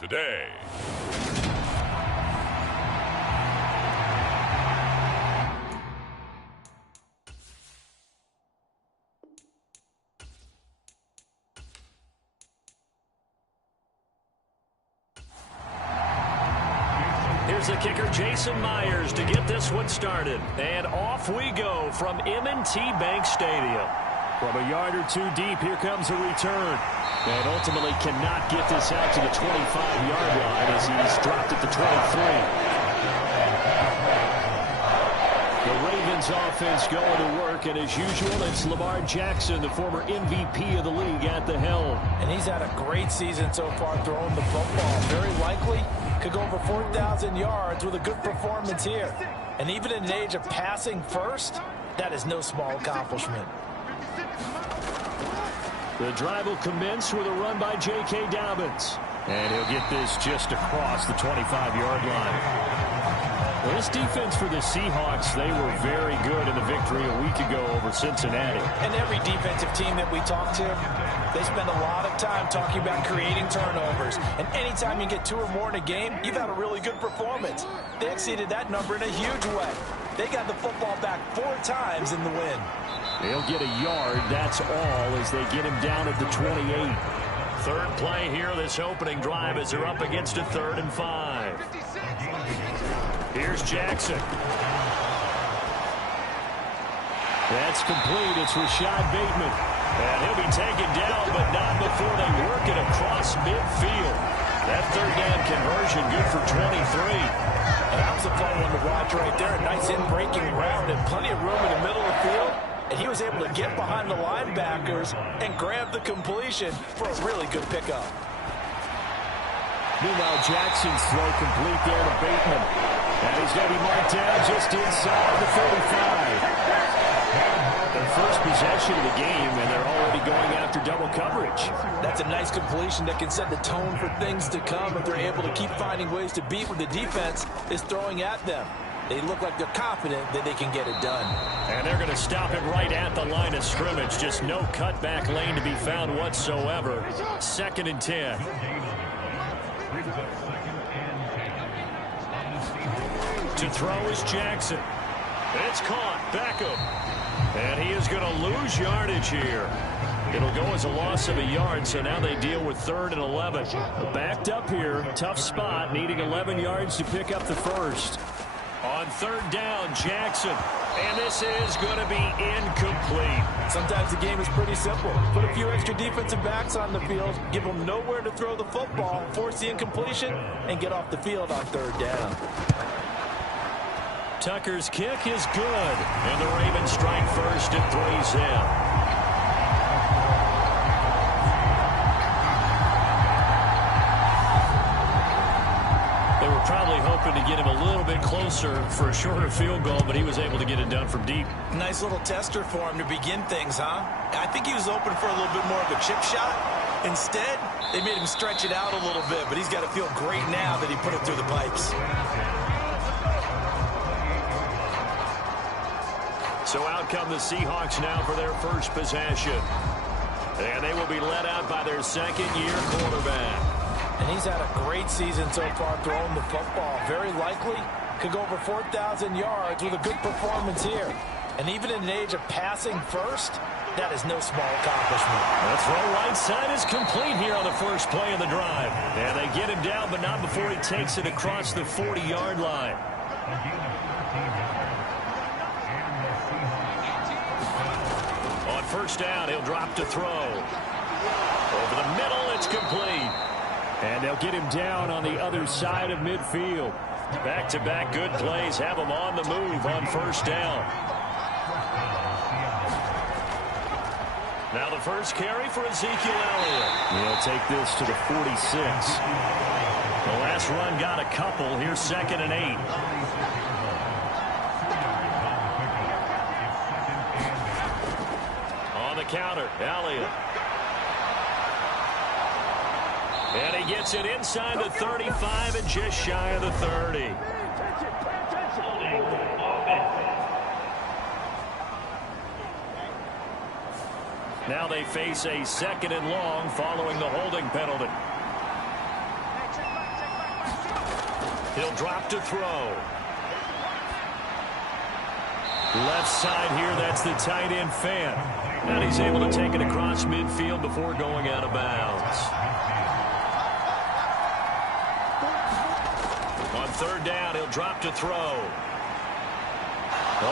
today. Here's the kicker, Jason Myers, to get this one started. And off we go from M&T Bank Stadium. From a yard or two deep, here comes a return. And ultimately cannot get this out to the 25-yard line as he's dropped at the 23. The Ravens offense going to work, and as usual, it's Lamar Jackson, the former MVP of the league, at the helm. And he's had a great season so far throwing the football. Very likely could go over 4,000 yards with a good performance here. And even in an age of passing first, that is no small accomplishment. The drive will commence with a run by J.K. Dobbins. And he'll get this just across the 25-yard line. Well, this defense for the Seahawks, they were very good in the victory a week ago over Cincinnati. And every defensive team that we talk to, they spend a lot of time talking about creating turnovers. And anytime you get 2 or more in a game, you've had a really good performance. They exceeded that number in a huge way. They got the football back 4 times in the win. They'll get a yard, that's all, as they get him down at the 28. Third play here, this opening drive, as they're up against a 3rd and 5. Here's Jackson. That's complete. It's Rashad Bateman. And he'll be taken down, but not before they work it across midfield. That 3rd down conversion good for 23. That was a fun one to watch right there. A nice in-breaking route and plenty of room in the middle of the field. And he was able to get behind the linebackers and grab the completion for a really good pickup. Meanwhile, Jackson's throw complete there to Bateman. And he's going to be marked down just inside the 35. Their first possession of the game, and they're already going after double coverage. That's a nice completion that can set the tone for things to come if they're able to keep finding ways to beat what the defense is throwing at them. They look like they're confident that they can get it done. And they're going to stop it right at the line of scrimmage. Just no cutback lane to be found whatsoever. 2nd and 10. To throw is Jackson. It's caught. Beckham. And he is going to lose yardage here. It'll go as a loss of a yard, so now they deal with 3rd and 11. Backed up here. Tough spot, needing 11 yards to pick up the first. On 3rd down, Jackson. And this is going to be incomplete. Sometimes the game is pretty simple. Put a few extra defensive backs on the field, give them nowhere to throw the football, force the incompletion, and get off the field on 3rd down. Tucker's kick is good. And the Ravens strike first at 3-0. Probably hoping to get him a little bit closer for a shorter field goal, but he was able to get it done from deep. Nice little tester for him to begin things, huh? I think he was open for a little bit more of a chip shot. Instead, they made him stretch it out a little bit, but he's got to feel great now that he put it through the pipes. So out come the Seahawks now for their first possession. And they will be led out by their 2nd-year quarterback. And he's had a great season so far throwing the football. Very likely could go over 4,000 yards with a good performance here. And even in an age of passing first, that is no small accomplishment. The throw right side is complete here on the first play of the drive. And they get him down, but not before he takes it across the 40-yard line. On 1st down, he'll drop to throw. Over the middle, it's complete. And they'll get him down on the other side of midfield. Back-to-back good plays have him on the move on 1st down. Now the first carry for Ezekiel Elliott. He'll take this to the 46. The last run got a couple. Here's 2nd and 8. On the counter, Elliott. And he gets it inside the 35 and just shy of the 30. Now they face a 2nd and long following the holding penalty. He'll drop to throw. Left side here, that's the tight end fan. And he's able to take it across midfield before going out of bounds. On third down, he'll drop to throw.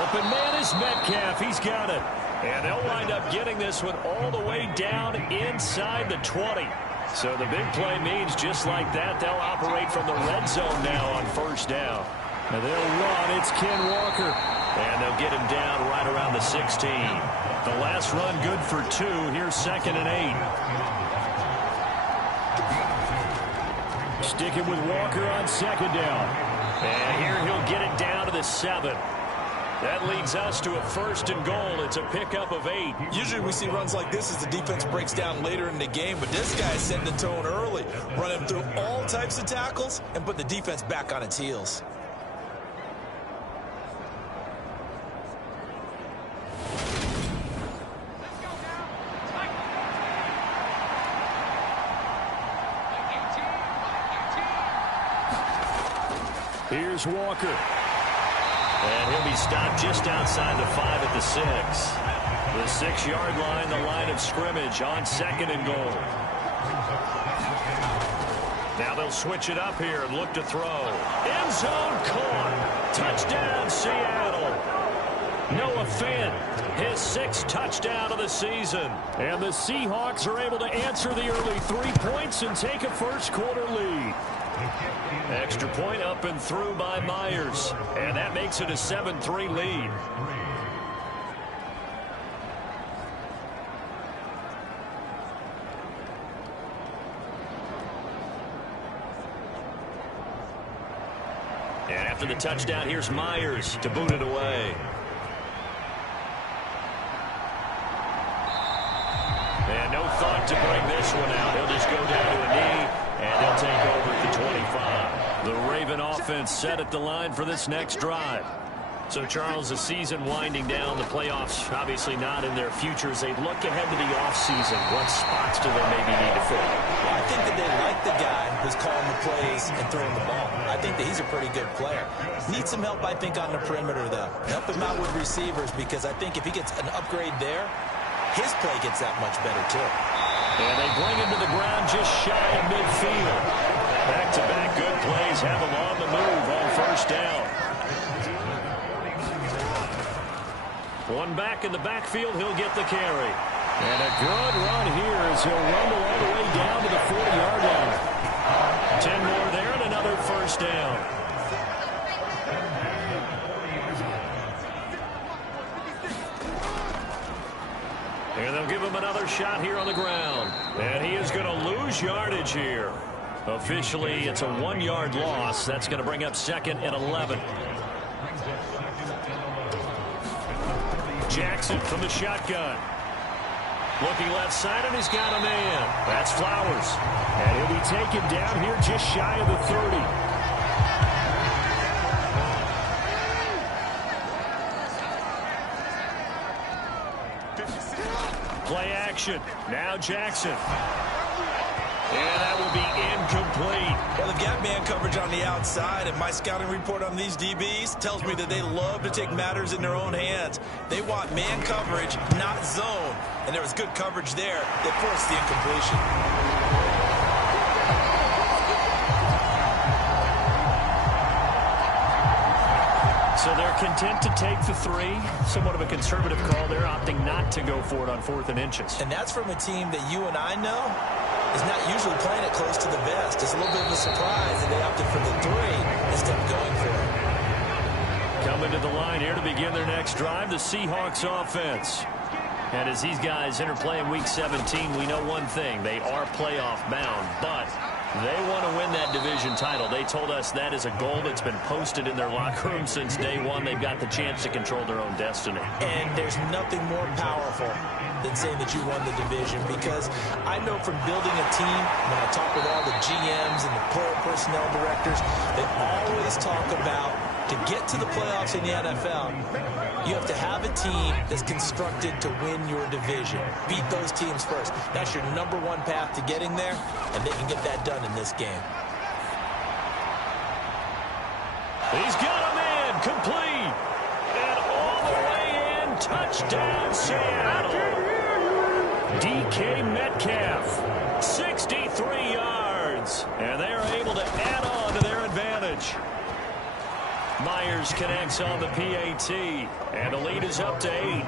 Open man is Metcalf. He's got it. And they'll wind up getting this one all the way down inside the 20. So the big play means just like that, they'll operate from the red zone now on first down. And they'll run. It's Ken Walker. And they'll get him down right around the 16. The last run good for 2. Here's 2nd and 8. Sticking with Walker on 2nd down. And here he'll get it down to the 7. That leads us to a 1st and goal. It's a pickup of 8. Usually we see runs like this as the defense breaks down later in the game, but this guy is setting the tone early, running through all types of tackles and put the defense back on its heels. Here's Walker. And he'll be stopped just outside the 5 at the 6. The 6-yard line, the line of scrimmage on 2nd and goal. Now they'll switch it up here and look to throw. End zone caught. Touchdown, Seattle. Noah Fant, his 6th touchdown of the season. And the Seahawks are able to answer the early 3 points and take a first-quarter lead. Extra point up and through by Myers. And that makes it a 7-3 lead. And after the touchdown, here's Myers to boot it away. And no thought to bring this one out. He'll just go down to a knee, and they'll take over at the 25. The Raven offense set at the line for this next drive. So, Charles, the season winding down, the playoffs obviously not in their future. As they look ahead to the offseason, what spots do they maybe need to fill? Well, I think that they like the guy who's calling the plays and throwing the ball. I think that he's a pretty good player. Needs some help, I think, on the perimeter, though. Help him out with receivers, because I think if he gets an upgrade there, his play gets that much better, too. And they bring him to the ground just shy of midfield. Back-to-back good plays have him on the move on first down. One back in the backfield, he'll get the carry. And a good run here as he'll rumble all the way down to the 40-yard line. 10 more there and another first down. And they'll give him another shot here on the ground. And he is going to lose yardage here. Officially, it's a 1-yard loss. That's going to bring up 2nd and 11. Jackson from the shotgun. Looking left side, and he's got a man. That's Flowers. And he'll be taken down here just shy of the 30. Play action. Now Jackson. And that will be incomplete. Well, they've got man coverage on the outside, and my scouting report on these DBs tells me that they love to take matters in their own hands. They want man coverage, not zone. And there was good coverage there that forced the incompletion. So they're content to take the 3. Somewhat of a conservative call. They're opting not to go for it on 4th and inches. And that's from a team that you and I know is not usually playing it close to the vest. It's a little bit of a surprise that they opted for the 3 instead of going for it. Coming to the line here to begin their next drive, the Seahawks offense. And as these guys interplay in Week 17, we know one thing. They are playoff bound, but they want to win that division title. They told us that is a goal that's been posted in their locker room since day one. They've got the chance to control their own destiny. And there's nothing more powerful than saying that you won the division, because I know from building a team, when I talk with all the GMs and the player personnel directors, they always talk about, to get to the playoffs in the NFL, you have to have a team that's constructed to win your division. Beat those teams first. That's your #1 path to getting there, and they can get that done in this game. He's got a man, complete. And all the way in, touchdown Seattle. DK Metcalf, 63 yards. And they are able to add on to their advantage. Myers connects on the PAT, and the lead is up to 8.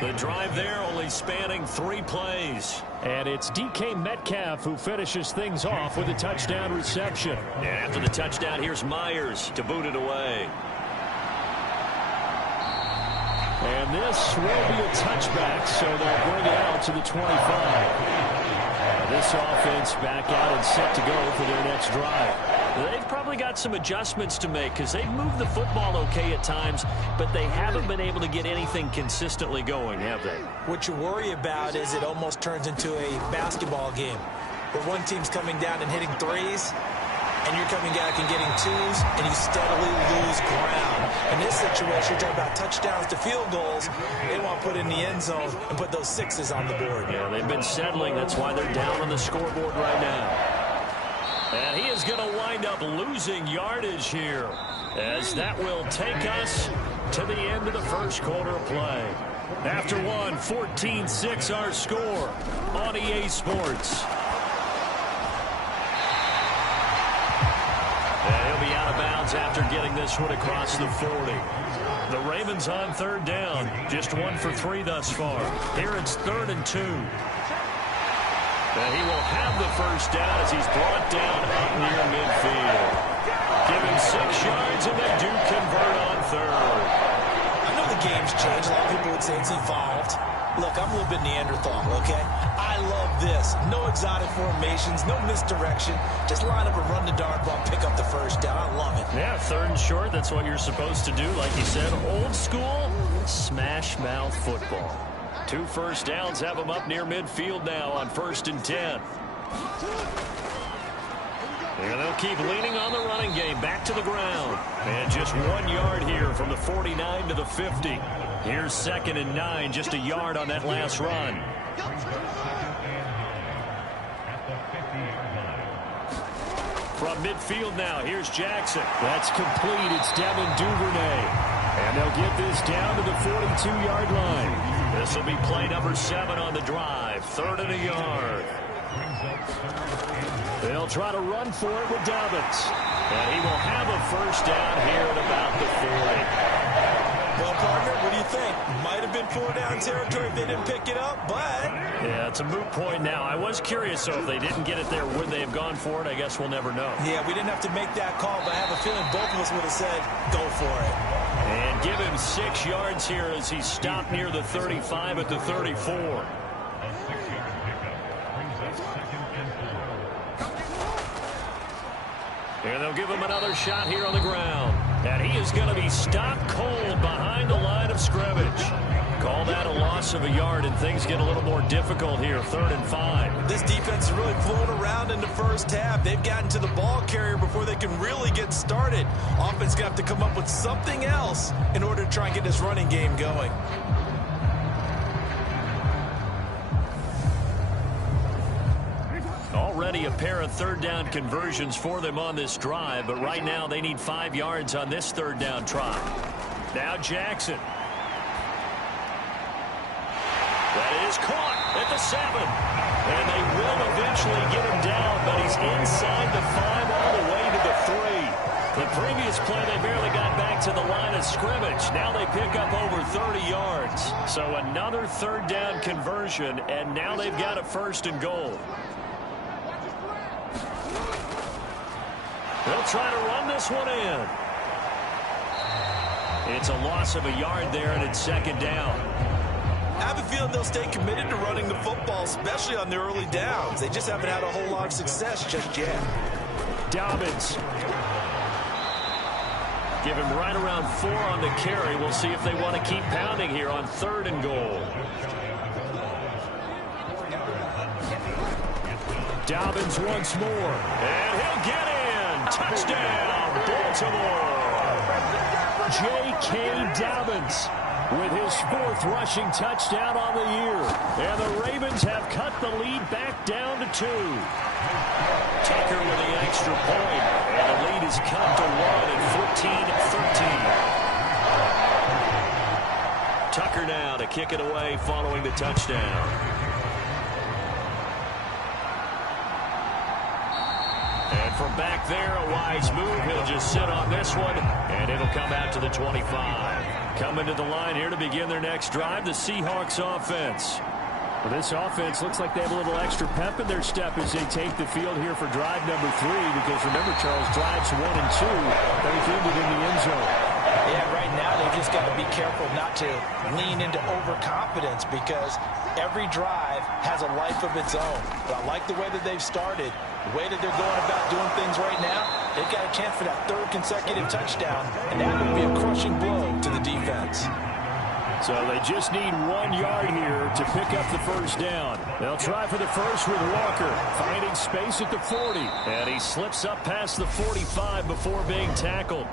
The drive there only spanning 3 plays. And it's DK Metcalf who finishes things off with a touchdown reception. And after the touchdown, here's Myers to boot it away. And this will be a touchback, so they'll bring it out to the 25. This offense back out and set to go for their next drive. They've probably got some adjustments to make because they've moved the football okay at times, but they haven't been able to get anything consistently going, have they? What you worry about is it almost turns into a basketball game where one team's coming down and hitting threes, and you're coming back and getting twos, and you steadily lose ground. In this situation, you're talking about touchdowns to field goals. They want to put in the end zone and put those 6s on the board. Yeah, they've been settling. That's why they're down on the scoreboard right now. And he is going to wind up losing yardage here, as that will take us to the end of the first quarter of play. After one, 14-6 our score on EA Sports. And he'll be out of bounds after getting this one across the 40. The Ravens on third down, just 1 for 3 thus far. Here it's 3rd and 2. And he will have the first down as he's brought down up near midfield. Give him 6 yards, and they do convert on 3rd. I know the game's changed. A lot of people would say it's evolved. Look, I'm a little bit Neanderthal, okay? I love this. No exotic formations, no misdirection. Just line up and run the darn ball, pick up the first down. I love it. Yeah, 3rd and short, that's what you're supposed to do. Like you said, old school, smash mouth football. 2 first downs have them up near midfield now on 1st and 10. And they'll keep leaning on the running game back to the ground. And just 1 yard here from the 49 to the 50. Here's 2nd and 9, just a yard on that last run. From midfield now, here's Jackson. That's complete. It's Devin Duvernay. And they'll get this down to the 42-yard line. This will be play number 7 on the drive. 3rd and a yard. They'll try to run for it with Dobbins. And he will have a first down here at about the 40. Well, partner, what do you think? Might have been 4-down territory if they didn't pick it up, but... Yeah, it's a moot point now. I was curious, so if they didn't get it there, would they have gone for it? I guess we'll never know. Yeah, we didn't have to make that call, but I have a feeling both of us would have said, go for it. And give him 6 yards here as he stopped near the 35 at the 34. And they'll give him another shot here on the ground. And he is going to be stopped cold behind the line of scrimmage. Call that a loss of a yard, and things get a little more difficult here, 3rd and 5. This defense is really flown around in the first half. They've gotten to the ball carrier before they can really get started. Offense going to have to come up with something else in order to try and get this running game going. Already a pair of 3rd down conversions for them on this drive, but right now they need 5 yards on this 3rd down try. Now Jackson. That is caught at the 7. And they will eventually get him down, but he's inside the 5 all the way to the 3. The previous play, they barely got back to the line of scrimmage. Now they pick up over 30 yards. So another 3rd down conversion, and now they've got a 1st and goal. They'll try to run this one in. It's a loss of a yard there, and it's 2nd down. I have a feeling they'll stay committed to running the football, especially on their early downs. They just haven't had a whole lot of success just yet. Dobbins. Give him right around 4 on the carry. We'll see if they want to keep pounding here on 3rd and goal. Dobbins once more. And he'll get in. Touchdown, Baltimore. J.K. Dobbins with his 4th rushing touchdown on the year. And the Ravens have cut the lead back down to 2. Tucker with the extra point. And the lead is cut to Tucker now to kick it away following the touchdown. And from back there, a wise move. He'll just sit on this one, and it'll come out to the 25. Coming to the line here to begin their next drive, the Seahawks offense. Well, this offense looks like they have a little extra pep in their step as they take the field here for drive number 3, because remember, Charles, drives 1 and 2, both ended in the end zone. Yeah, right now they've just got to be careful not to lean into overconfidence, because every drive has a life of its own. But I like the way that they've started, the way that they're going about doing things right now. They've got a chance for that 3rd consecutive touchdown, and that would be a crushing blow to the defense. So they just need 1 yard here to pick up the first down. They'll try for the first with Walker, finding space at the 40. And he slips up past the 45 before being tackled.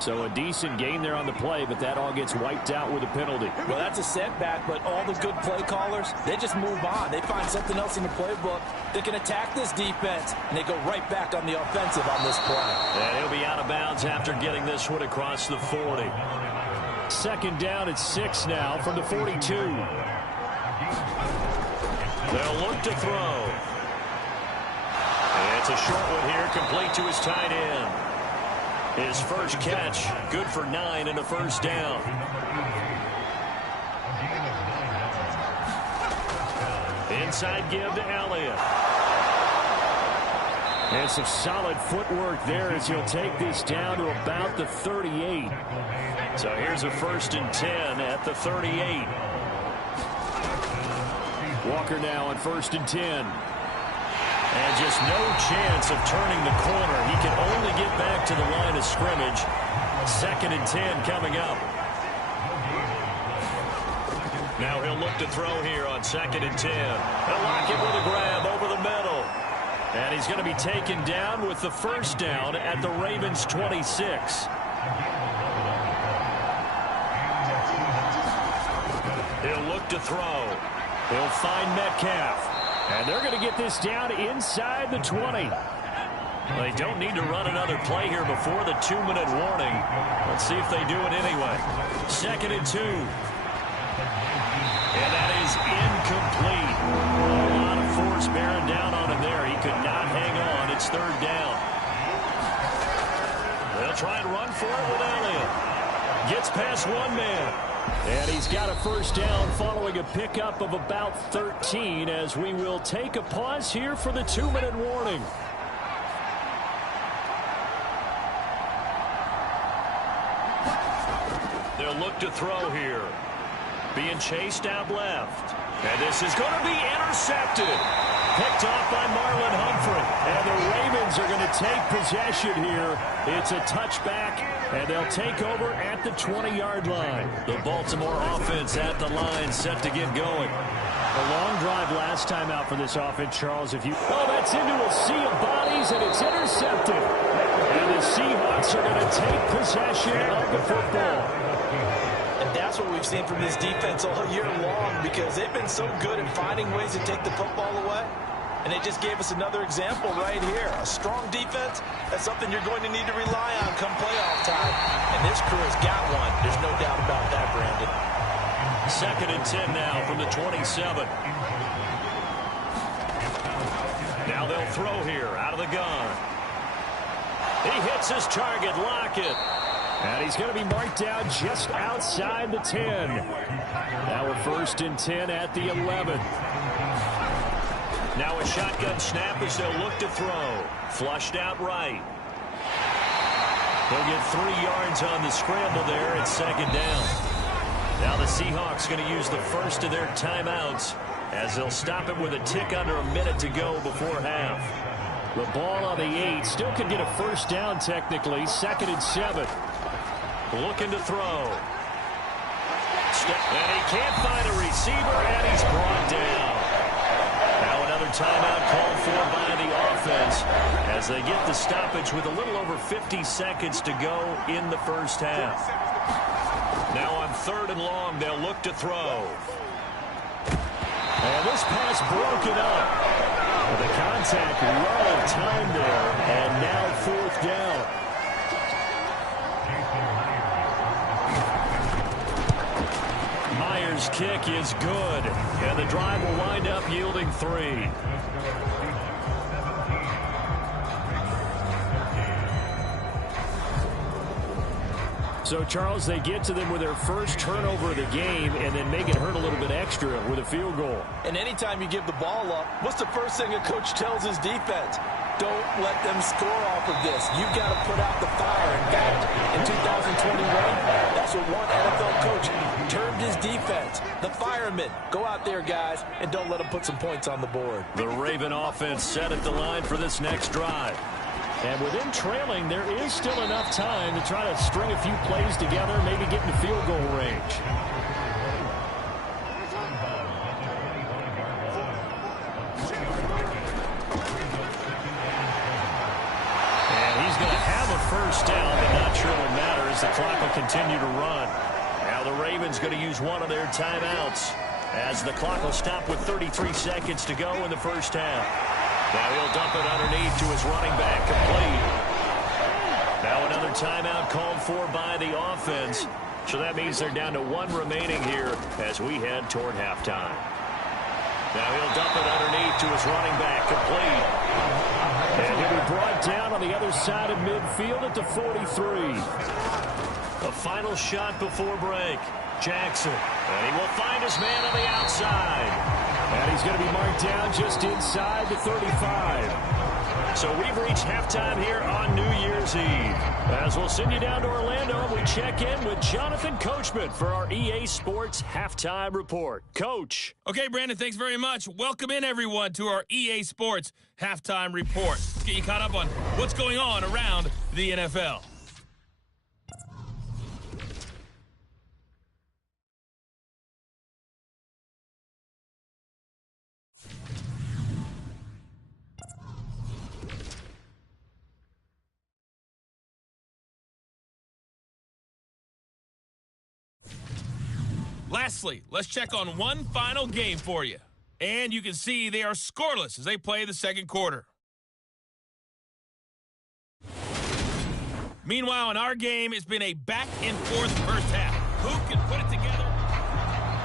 So a decent gain there on the play, but that all gets wiped out with a penalty. Well, that's a setback, but all the good play callers, they just move on. They find something else in the playbook that can attack this defense, and they go right back on the offensive on this play. And he'll be out of bounds after getting this one across the 40. 2nd down at 6 now from the 42. They'll look to throw. And it's a short one here, complete to his tight end. His first catch, good for 9 and a first down. Inside give to Elliott. And some solid footwork there as he'll take this down to about the 38. So here's a 1st and 10 at the 38. Walker now on 1st and 10. And just no chance of turning the corner. He can only get back to the line of scrimmage. 2nd and 10 coming up. Now he'll look to throw here on 2nd and 10. He'll lock it with a grab over the middle. And he's going to be taken down with the first down at the Ravens' 26. He'll look to throw. He'll find Metcalf. And they're going to get this down inside the 20. They don't need to run another play here before the 2-minute warning. Let's see if they do it anyway. 2nd and 2. And that is incomplete. A lot of force bearing down on him there. He could not hang on. It's 3rd down. They'll try and run for it with Elliott. Gets past one man. And he's got a first down following a pickup of about 13, as we will take a pause here for the 2-minute warning. They'll look to throw here. Being chased out left. And this is going to be intercepted. Picked off by Marlon Humphrey. And the Ravens are going to take possession here. It's a touchback, and they'll take over at the 20-yard line. The Baltimore offense at the line, set to get going. A long drive last time out for this offense, Charles. Oh, that's into a sea of bodies, and it's intercepted. And the Seahawks are going to take possession of the football. And that's what we've seen from this defense all year long, because they've been so good at finding ways to take the football away. And they just gave us another example right here. A strong defense, that's something you're going to need to rely on come playoff time. And this crew has got one. There's no doubt about that, Brandon. 2nd and 10 now from the 27. Now they'll throw here out of the gun. He hits his target, Lockett. And he's going to be marked down just outside the 10. Now a 1st and 10 at the 11. Now a shotgun snap as they'll look to throw. Flushed out right. They'll get 3 yards on the scramble there at 2nd down. Now the Seahawks going to use the first of their timeouts as they'll stop it with a tick under a minute to go before half. The ball on the 8 still could get a first down technically. 2nd and 7. Looking to throw. And he can't find a receiver, and he's brought down. Now another timeout called for by the offense as they get the stoppage with a little over 50 seconds to go in the first half. Now on 3rd and long, they'll look to throw. And this pass broken up. The contact well timed there, and now fourth down. Myers' kick is good, and the drive will wind up yielding 3. So, Charles, they get to them with their first turnover of the game and then make it hurt a little bit extra with a field goal. And anytime you give the ball up, what's the first thing a coach tells his defense? Don't let them score off of this. You've got to put out the fire. In fact, in 2021, that's what one NFL coach termed his defense. The firemen. Go out there, guys, and don't let them put some points on the board. The Raven offense set at the line for this next drive. And with them trailing, there is still enough time to try to string a few plays together, maybe get into field goal range. And he's going to have a first down, but not sure it'll matter as the clock will continue to run. Now the Ravens going to use one of their timeouts as the clock will stop with 33 seconds to go in the first half. Now he'll dump it underneath to his running back, complete. Now another timeout called for by the offense. So that means they're down to 1 remaining here as we head toward halftime. Now he'll dump it underneath to his running back, complete. And he'll be brought down on the other side of midfield at the 43. A final shot before break. Jackson, and he will find his man on the outside. And he's going to be marked down just inside the 35. So we've reached halftime here on New Year's Eve. As we'll send you down to Orlando, we check in with Jonathan Coachman for our EA Sports Halftime Report. Coach. Okay, Brandon, thanks very much. Welcome in, everyone, to our EA Sports Halftime Report. Let's get you caught up on what's going on around the NFL. Lastly, let's check on one final game for you. And you can see they are scoreless as they play the second quarter. Meanwhile, in our game, it's been a back-and-forth first half. Who can put it together?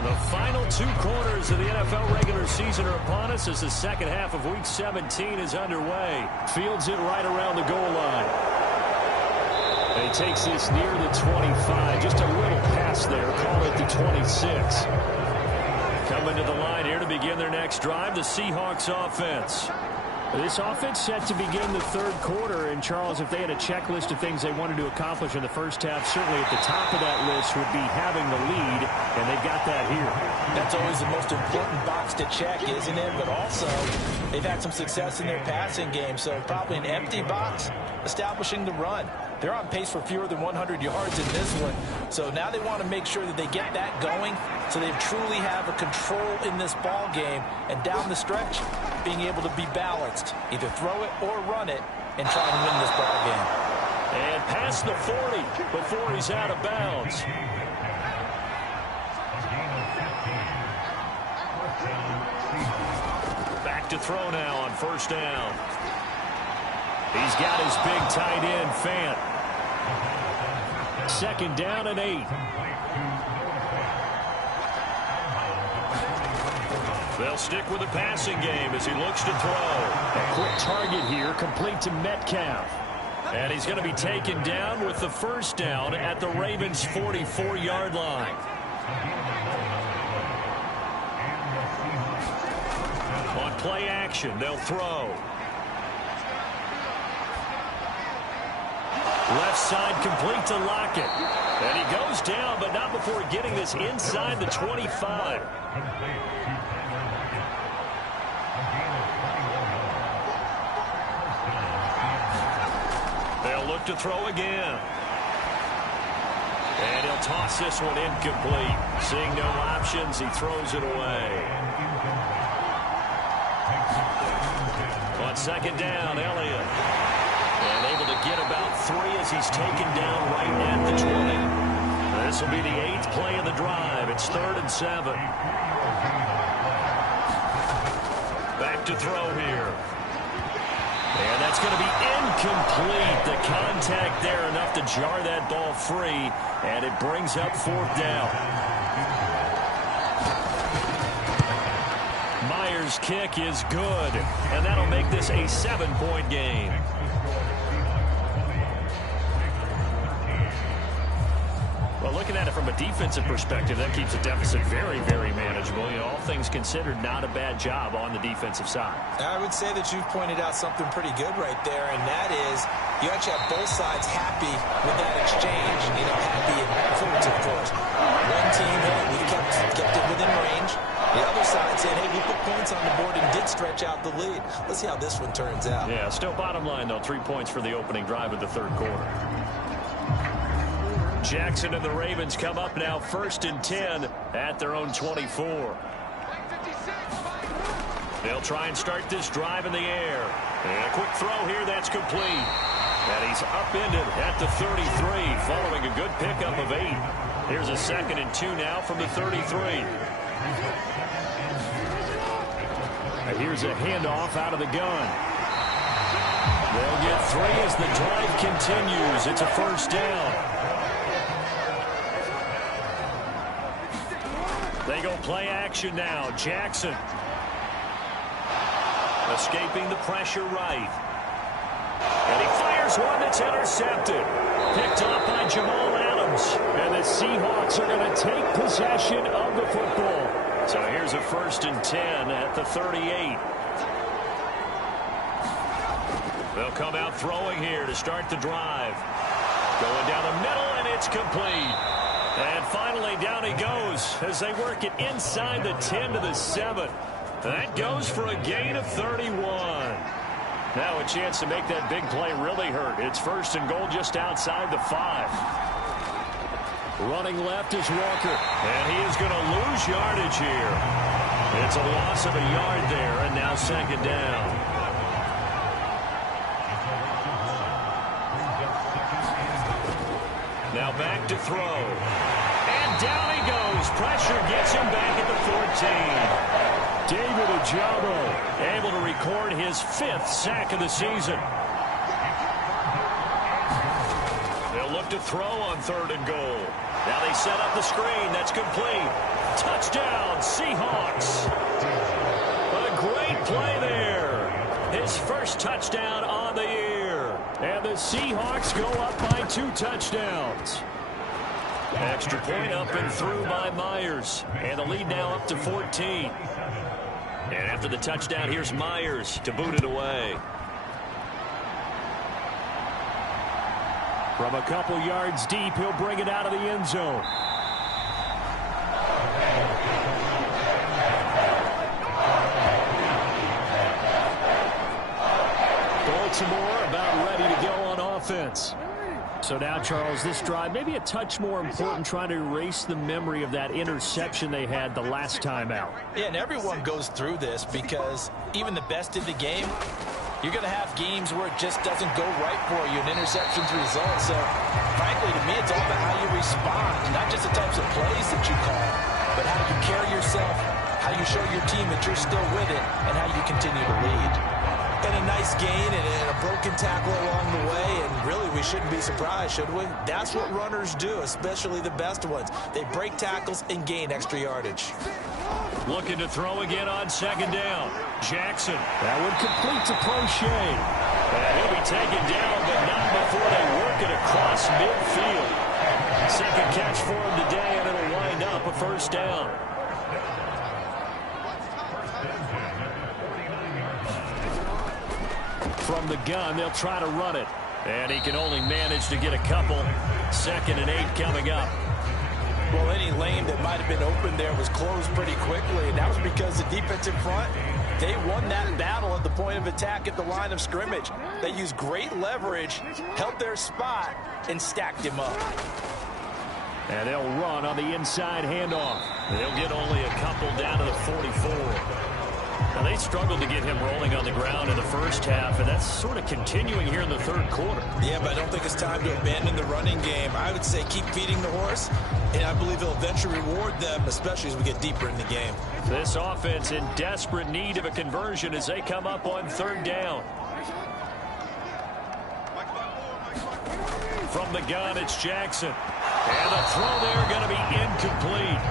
The final 2 quarters of the NFL regular season are upon us as the second half of Week 17 is underway. Fields it right around the goal line. And he takes this near the 25. Just a little pass there. Call it the 26. Coming to the line here to begin their next drive, the Seahawks offense. This offense set to begin the third quarter. And, Charles, if they had a checklist of things they wanted to accomplish in the first half, certainly at the top of that list would be having the lead, and they've got that here. That's always the most important box to check, isn't it? But also, they've had some success in their passing game, so probably an empty box establishing the run. They're on pace for fewer than 100 yards in this one. So now they want to make sure that they get that going so they truly have a control in this ball game. And down the stretch, being able to be balanced. Either throw it or run it and try and win this ball game. And past the 40 before he's out of bounds. Back to throw now on first down. He's got his big tight end, Fant. Second down and 8. They'll stick with the passing game as he looks to throw. A quick target here, complete to Metcalf. And he's going to be taken down with the first down at the Ravens' 44-yard line. On play action, they'll throw. Left side complete to Lockett. And he goes down, but not before getting this inside the 25. They'll look to throw again. And he'll toss this one incomplete. Seeing no options, he throws it away. On second down, Elliott. And able to get about 3 as he's taken down right at the 20. This will be the 8th play of the drive. It's 3rd and 7. Back back to throw here. And that's going to be incomplete. The contact there enough to jar that ball free, and it brings up 4th down. Myers' kick is good, and that'll make this a 7-point game. Well, looking at it from a defensive perspective, that keeps the deficit very, very manageable. You know, all things considered, not a bad job on the defensive side. I would say that you've pointed out something pretty good right there, and that is you actually have both sides happy with that exchange. You know, happy and forwards, of course. One team, hey, we kept it within range. The other side said, hey, we put points on the board and did stretch out the lead. Let's see how this one turns out. Yeah, still bottom line, though, 3 points for the opening drive of the 3rd quarter. Jackson and the Ravens come up now 1st and 10 at their own 24. They'll try and start this drive in the air. And a quick throw here, that's complete. And he's upended at the 33, following a good pickup of 8. Here's a 2nd and 2 now from the 33. And here's a handoff out of the gun. They'll get 3 as the drive continues. It's a 1st down. They go play action now. Jackson escaping the pressure right. And he fires one that's intercepted. Picked up by Jamal Adams. And the Seahawks are going to take possession of the football. So here's a 1st and 10 at the 38. They'll come out throwing here to start the drive. Going down the middle, and it's complete. And finally, down he goes as they work it inside the 10 to the 7. That goes for a gain of 31. Now a chance to make that big play really hurt. It's 1st and goal just outside the 5. Running left is Walker. And he is going to lose yardage here. It's a loss of a yard there, and now 2nd down. Now back to throw. And down he goes. Pressure gets him back at the 14. David Ojabo able to record his 5th sack of the season. They'll look to throw on 3rd and goal. Now they set up the screen. That's complete. Touchdown, Seahawks. A great play there. His 1st touchdown on the year. And the Seahawks go up by 2 touchdowns. Extra point up and through by Myers. And the lead now up to 14. And after the touchdown, here's Myers to boot it away. From a couple yards deep, he'll bring it out of the end zone. Baltimore about ready to go on offense. So now, Charles, this drive maybe a touch more important, trying to erase the memory of that interception they had the last time out. Yeah, and everyone goes through this because even the best in the game, you're going to have games where it just doesn't go right for you, and interceptions result. So, frankly, to me, it's all about how you respond, not just the types of plays that you call, but how you carry yourself, how you show your team that you're still with it, and how you continue to lead. And a nice gain and a broken tackle along the way, and really we shouldn't be surprised, should we? That's what runners do, especially the best ones. They break tackles and gain extra yardage. Looking to throw again on 2nd down. Jackson. That would complete to Crochet. And he'll be taken down, but not before they work it across midfield. 2nd catch for him today, and it'll wind up a 1st down. From the gun, they'll try to run it. And he can only manage to get a couple. 2nd and 8 coming up. Well, any lane that might have been open there was closed pretty quickly, and that was because the defensive front, they won that battle at the point of attack at the line of scrimmage. They used great leverage, held their spot, and stacked him up. And they'll run on the inside handoff. They'll get only a couple down to the 44. Now they they struggled to get him rolling on the ground in the first half, and that's sort of continuing here in the third quarter. Yeah, but I don't think it's time to abandon the running game. I would say keep feeding the horse, and I believe he'll eventually reward them, especially as we get deeper in the game. This offense in desperate need of a conversion as they come up on third down. From the gun, it's Jackson. And the throw there going to be incomplete.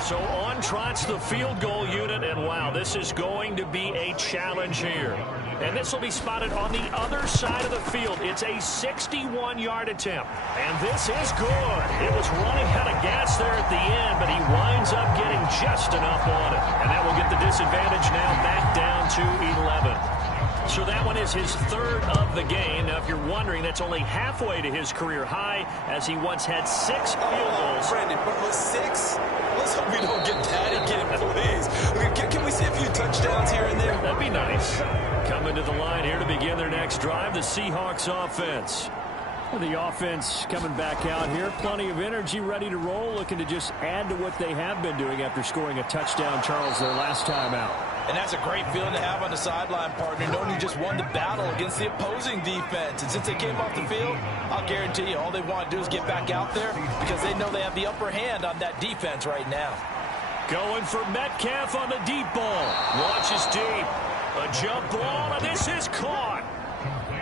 So on trots the field goal unit, and wow, this is going to be a challenge here. And this will be spotted on the other side of the field. It's a 61-yard attempt. And this is good. It was running out of gas there at the end, but he winds up getting just enough on it. And that will get the disadvantage now back down to 11. So that one is his third of the game. Now, if you're wondering, that's only halfway to his career high, as he once had 6 field goals. Brandon, but was 6? Let's hope we don't get that again, please. Can we see a few touchdowns here and there? That'd be nice. Coming to the line here to begin their next drive, the Seahawks offense. The offense coming back out here. Plenty of energy, ready to roll, looking to just add to what they have been doing after scoring a touchdown, Charles, their last time out. And that's a great feeling to have on the sideline, partner, knowing you just won the battle against the opposing defense. And since they came off the field, I'll guarantee you all they want to do is get back out there because they know they have the upper hand on that defense right now. Going for Metcalf on the deep ball. Launches deep. A jump ball, and this is caught.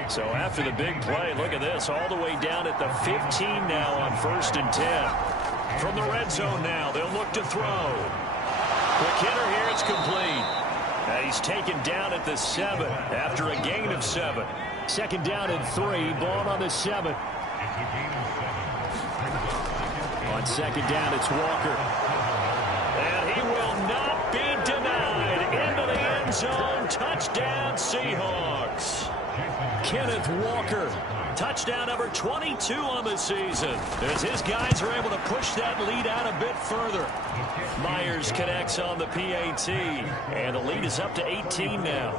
So after the big play, look at this, all the way down at the 15 now on 1st and 10. From the red zone now, they'll look to throw. Quick hitter here, it's complete. He's taken down at the 7 after a gain of 7. 2nd down and 3, ball on the 7. On 2nd down, it's Walker. And he will not be denied. Into the end zone, touchdown Seahawks. Kenneth Walker. Touchdown number 22 on the season, as his guys are able to push that lead out a bit further. Myers connects on the PAT, and the lead is up to 18 now.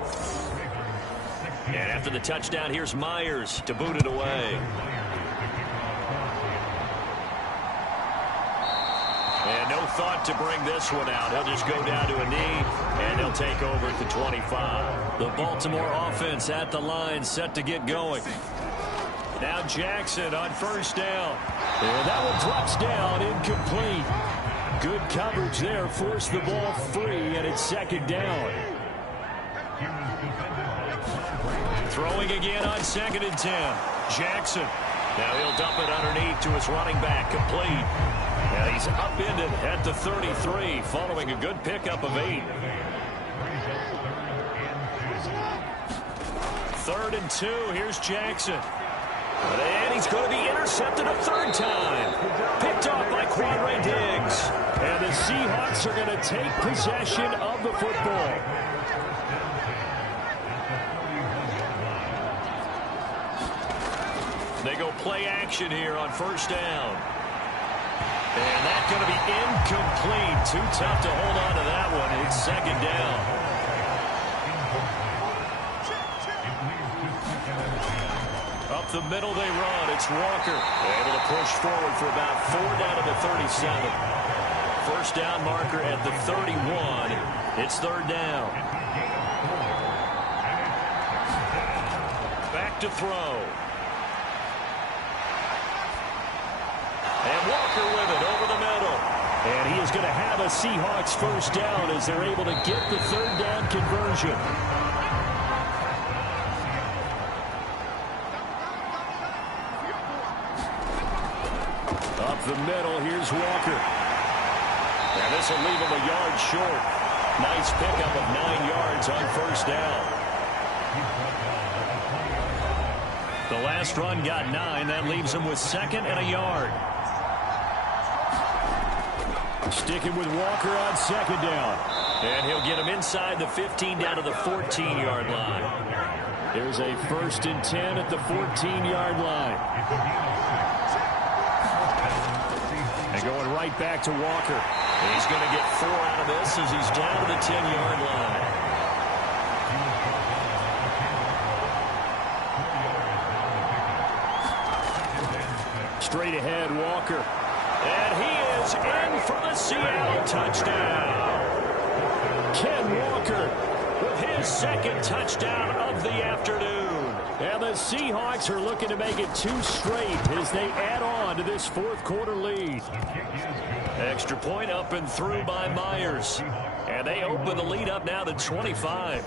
And after the touchdown, here's Myers to boot it away. And no thought to bring this one out. He'll just go down to a knee, and he'll take over at the 25. The Baltimore offense at the line, set to get going. Now Jackson on 1st down. And that one drops down, incomplete. Good coverage there, forced the ball free, and it's 2nd down. Throwing again on 2nd and 10. Jackson. Now he'll dump it underneath to his running back, complete. Now he's upended at the 33, following a good pickup of 8. 3rd and 2, here's Jackson. And he's going to be intercepted a 3rd time. Picked off by Quandre Diggs. And the Seahawks are going to take possession of the football. They go play action here on 1st down. And that's going to be incomplete. Too tough to hold on to that one. It's 2nd down. Up the middle they run. It's Walker. Able to push forward for about 4 down to the 37. 1st down marker at the 31. It's 3rd down. Back to throw. And Walker with it over the middle. And he is going to have a Seahawks 1st down as they're able to get the 3rd down conversion. Up the middle, here's Walker. And this will leave him a yard short. Nice pickup of 9 yards on 1st down. The last run got 9. That leaves him with 2nd and a yard. Sticking with Walker on 2nd down. And he'll get him inside the 15 down to the 14-yard line. There's a 1st and 10 at the 14-yard line. And going right back to Walker. He's going to get 4 out of this as he's down to the 10-yard line. Straight ahead, Walker. And he is in for the Seattle touchdown. Ken Walker with second touchdown of the afternoon. And the Seahawks are looking to make it 2 straight as they add on to this fourth quarter lead. Extra point up and through by Myers. And they open the lead up now to 25.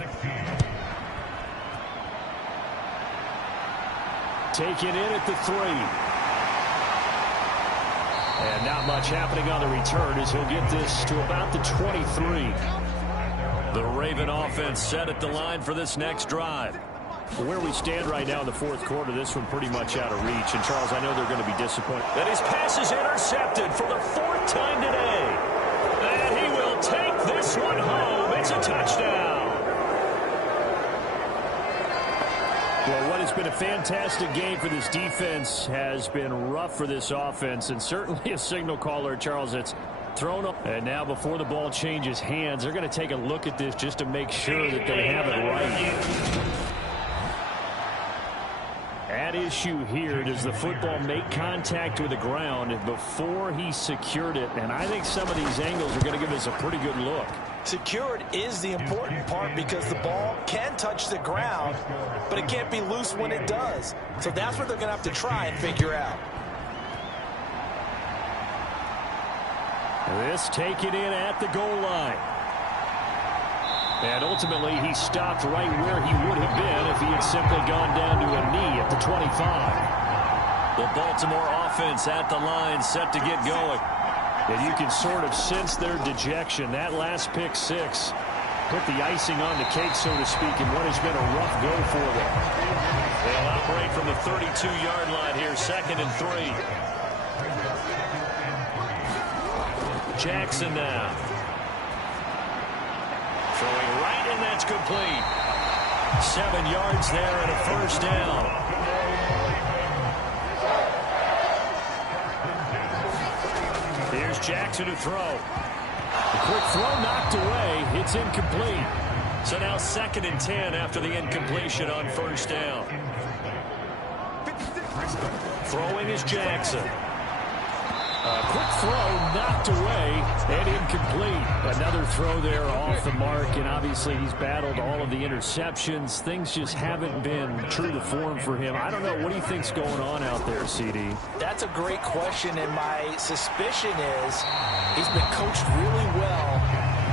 Taken in at the 3. And not much happening on the return as he'll get this to about the 23. The Raven offense set at the line for this next drive. Where we stand right now in the fourth quarter, this one pretty much out of reach. And, Charles, I know they're going to be disappointed. And his pass is intercepted for the 4th time today. And he will take this one home. It's a touchdown. Well, what has been a fantastic game for this defense has been rough for this offense. And certainly a signal caller, Charles, that's thrown up. And now before the ball changes hands, they're going to take a look at this just to make sure that they have it right. At issue here, does the football make contact with the ground before he secured it? And I think some of these angles are going to give us a pretty good look. Secured is the important part because the ball can touch the ground, but it can't be loose when it does. So that's what they're going to have to try and figure out. This taken in at the goal line. And ultimately, he stopped right where he would have been if he had simply gone down to a knee at the 25. The Baltimore offense at the line, set to get going. And you can sort of sense their dejection. That last pick 6 put the icing on the cake, so to speak, in what has been a rough go for them. They'll operate from the 32-yard line here, 2nd and 3. Jackson now. Throwing right, and that's complete. 7 yards there and a first down. Here's Jackson to throw. A quick throw knocked away. It's incomplete. So now 2nd and 10 after the incompletion on first down. Throwing is Jackson. A quick throw knocked away and incomplete. Another throw there off the mark, and obviously he's battled all of the interceptions. Things just haven't been true to form for him. I don't know. What do you think's going on out there, CD? That's a great question, and my suspicion is he's been coached really well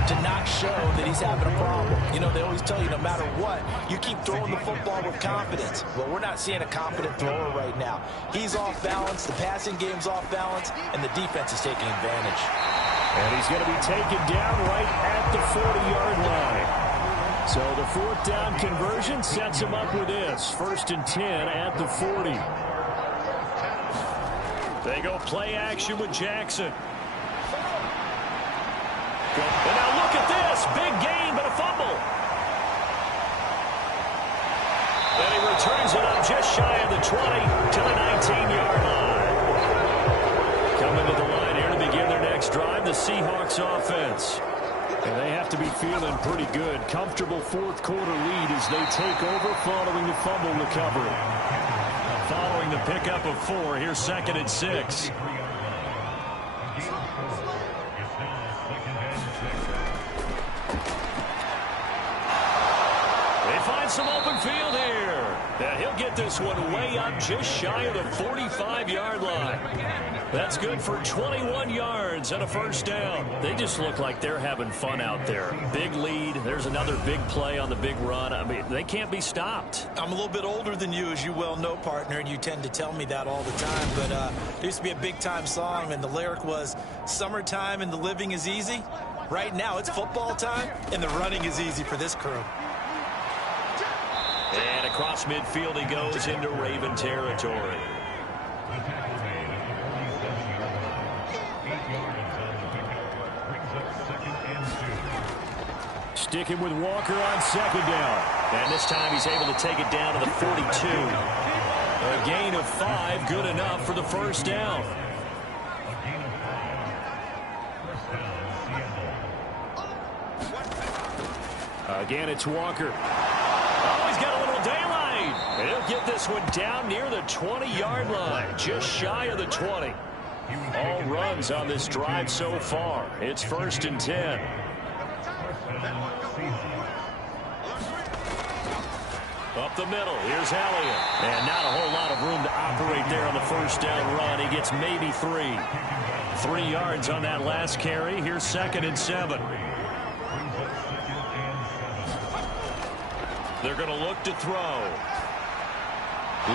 to not show that he's having a problem. You know, they always tell you no matter what, you keep throwing the football with confidence. Well, we're not seeing a confident thrower right now. He's off balance, the passing game's off balance, and the defense is taking advantage. And he's going to be taken down right at the 40-yard line. So the 4th down conversion sets him up with this. 1st and 10 at the 40. They go play action with Jackson. And now look at this. Big gain, but a fumble. And he returns it up just shy of the 20 to the 19-yard line. Coming to the line here to begin their next drive, the Seahawks offense. And they have to be feeling pretty good. Comfortable fourth quarter lead as they take over following the fumble recovery. Following the pickup of 4, here's 2nd and 6. Some open field here. And he'll get this one way up just shy of the 45-yard line. That's good for 21 yards and a first down. They just look like they're having fun out there. Big lead. There's another big play on the big run. I mean, they can't be stopped. I'm a little bit older than you, as you well know, partner, and you tend to tell me that all the time. But there used to be a big-time song, and the lyric was, "Summertime and the living is easy." Right now, it's football time, and the running is easy for this crew. And across midfield he goes into Raven territory. Sticking with Walker on 2nd down. And this time he's able to take it down to the 42. A gain of 5, good enough for the first down. Again, it's Walker. Oh, he's got a little daylight. And he'll get this one down near the 20-yard line, just shy of the 20. All runs on this drive so far. It's 1st and 10. Up the middle, here's Elliott. And not a whole lot of room to operate there on the first down run. He gets maybe 3. 3 yards on that last carry. Here's 2nd and 7. They're going to look to throw.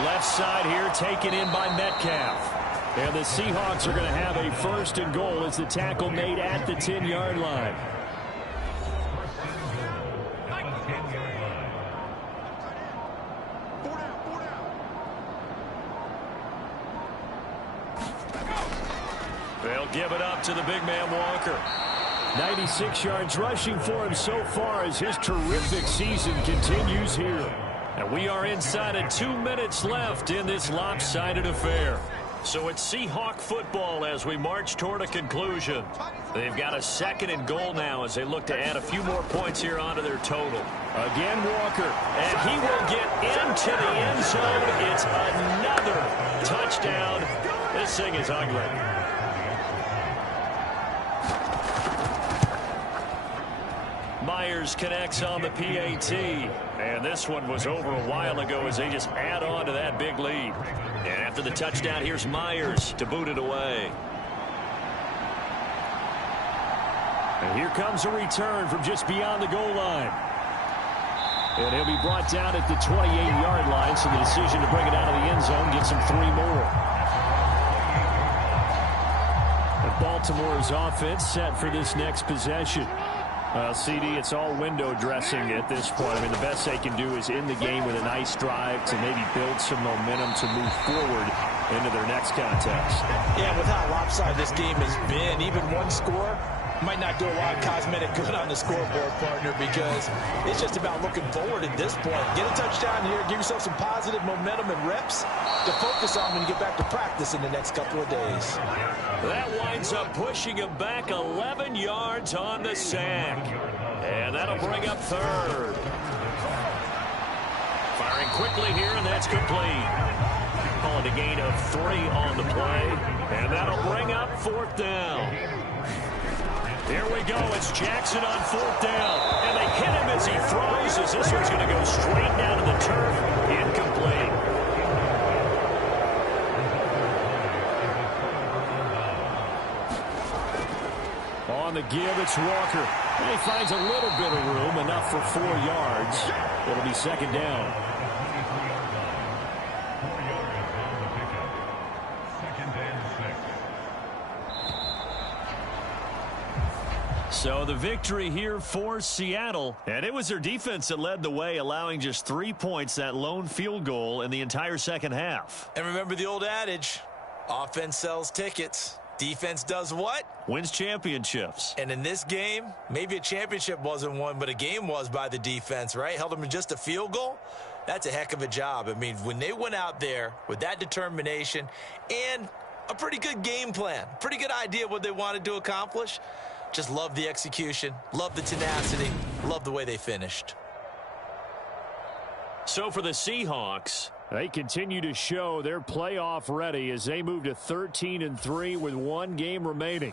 Left side here taken in by Metcalf. And the Seahawks are going to have a 1st and goal as the tackle made at the 10-yard line. They'll give it up to the big man Walker. 96 yards rushing for him so far as his terrific season continues here. And we are inside of 2 minutes left in this lopsided affair. So it's Seahawk football as we march toward a conclusion. They've got a 2nd and goal now as they look to add a few more points here onto their total. Again, Walker. And he will get into the end zone. It's another touchdown. This thing is ugly. Myers connects on the PAT. And this one was over a while ago as they just add on to that big lead. And after the touchdown, here's Myers to boot it away. And here comes a return from just beyond the goal line. And he'll be brought down at the 28-yard line, so the decision to bring it out of the end zone gets him 3 more. And Baltimore's offense set for this next possession. CD, it's all window dressing at this point. I mean, the best they can do is in the game with a nice drive to maybe build some momentum to move forward into their next contest. Yeah, with how lopsided this game has been, even one score might not do a lot of cosmetic good on the scoreboard, partner, because it's just about looking forward at this point. Get a touchdown here, give yourself some positive momentum and reps to focus on when you get back to practice in the next couple of days. That winds up pushing him back 11 yards on the sack. And that'll bring up 3rd. Firing quickly here, and that's complete. Calling a gain of 3 on the play. And that'll bring up 4th down. Here we go. It's Jackson on 4th down. And they hit him as he throws, as this one's going to go straight down to the turf. Incomplete. On the give, it's Walker. And he finds a little bit of room, enough for 4 yards. It'll be 2nd down. So the victory here for Seattle. And it was their defense that led the way, allowing just 3 points, that lone field goal in the entire second half. And remember the old adage, offense sells tickets. Defense does what? Wins championships. And in this game, maybe a championship wasn't won, but a game was by the defense, right? Held them to just a field goal. That's a heck of a job. I mean, when they went out there with that determination and a pretty good game plan, pretty good idea what they wanted to accomplish, just love the execution, love the tenacity, love the way they finished. So for the Seahawks, they continue to show they're playoff ready as they move to 13-3 with 1 game remaining.